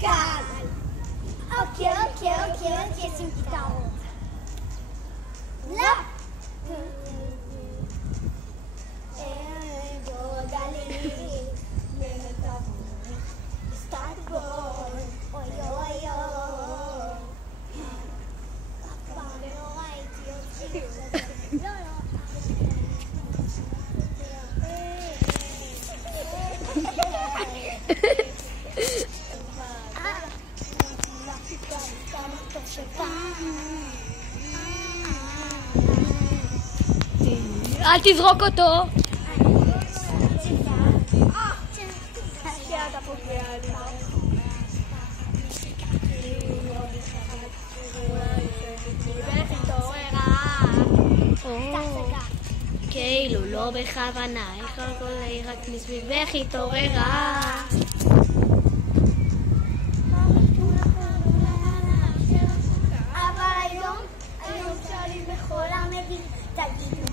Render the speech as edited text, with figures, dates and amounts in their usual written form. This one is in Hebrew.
קל. אוקיי, שים כיתרות. לא! אל תזרוק אותו. כאילו לא בכוונה, איך הכל רק מסביבך התעוררה. אבל היום שואלים בכל המדינה, תגידו